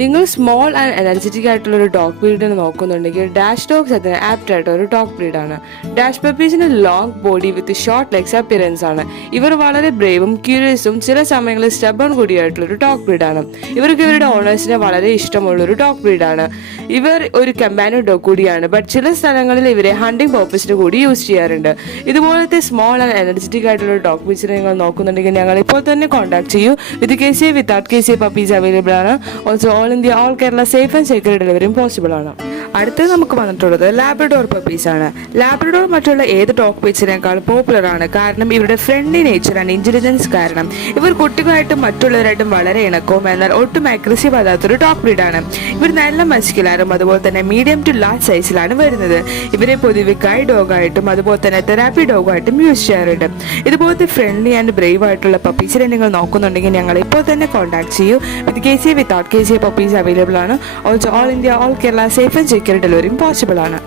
നിങ്ങൾ small and energetic ആയിട്ടുള്ള ഒരു ഡോഗ് ബ്രീഡിനെ നോക്കുന്നുണ്ടെങ്കിൽ ഡാഷ് ഡോഗ്സ് അതിന് ആപ്റ്റ് ആയിട്ട് ഒരു ഡോഗ് ബ്രീഡാണ്. ഡാഷ് പപ്പീസിന് long body with short legs appearance ആണ്. ഇവർ വളരെ ബ്രേവും ക്യൂരിയസും ചില സമയങ്ങളിൽ സ്റ്റബൺ കൂടിയായിട്ടുള്ള ഒരു ഡോഗ് ബ്രീഡാണ്. ഇവർക്ക് ഇവരുടെ ഓണേഴ്സിനെ വളരെ ഇഷ്ടമുള്ള ഒരു ഡോഗ് ബ്രീഡാണ്. ഇവർ ഒരു കമ്പാനിയൻ ഡോഗ് കൂടിയാണ്. ബട്ട് ചില സ്ഥലങ്ങളിൽ ഇവരെ ഹണ്ടിങ് പർപ്പസിന് കൂടി യൂസ് ചെയ്യാറുണ്ട്. ഇതുപോലത്തെ സ്മോൾ ആൻഡ് എനർജറ്റിക് ആയിട്ടുള്ള ഡോഗ് ബ്രീഡ്സിനെ നിങ്ങൾ നോക്കുന്നുണ്ടെങ്കിൽ ഞങ്ങൾ ഇപ്പോൾ തന്നെ കോൺടാക്ട് ചെയ്യൂ. With KCA without KCA puppies available ആണ്. Also all India all Kerala safe and secure ഡെലിവറിയും പോസിബിൾ ആണ്. അടുത്തത് നമുക്ക് വന്നിട്ടുള്ളത് ലാബ്രഡോർ പപ്പീസ് ആണ്. ലാബ്രഡോർ മറ്റുള്ള ഏത് ഡോഗ് ബ്രീഡ്സിനേക്കാൾ പോപ്പുലർ ആണ്. കാരണം ഇവരുടെ ഫ്രണ്ട്ലി നേച്ചർ ആൻഡ് ഇന്റലിജൻസ് കാരണം ഇവർ കുട്ടികളായിട്ടും മറ്റുള്ളവരായിട്ടും വളരെ ഇണക്കവും എന്നാൽ ഒട്ടും അഗ്രസീവ് അല്ലാത്തൊരു ഡോഗ് ബ്രീഡാണ്. ഇവർ നല്ല മസ്കുലറും അതുപോലെ തന്നെ മീഡിയം ടു ലാർജ് സൈസിലാണ് വരുന്നത്. ഇവരെ പൊതുവെ ഗൈഡ് ഡോഗായിട്ടും അതുപോലെ തന്നെ തെറാപ്പി ഡോഗായിട്ടും യൂസ് ചെയ്യാറുണ്ട്. ഇതുപോലത്തെ ഫ്രണ്ട്ലി ആൻഡ് ബ്രേവ് ആയിട്ടുള്ള പപ്പീസിനെ നിങ്ങൾ നോക്കുന്നുണ്ടെങ്കിൽ ഞങ്ങൾ ഇപ്പോൾ തന്നെ കോൺടാക്ട് ചെയ്യൂ. With KCA without KCA puppies available ആണ്. Also all India all Kerala safe and secure ഡെലിവറിയും പോസിബിൾ ആണ്.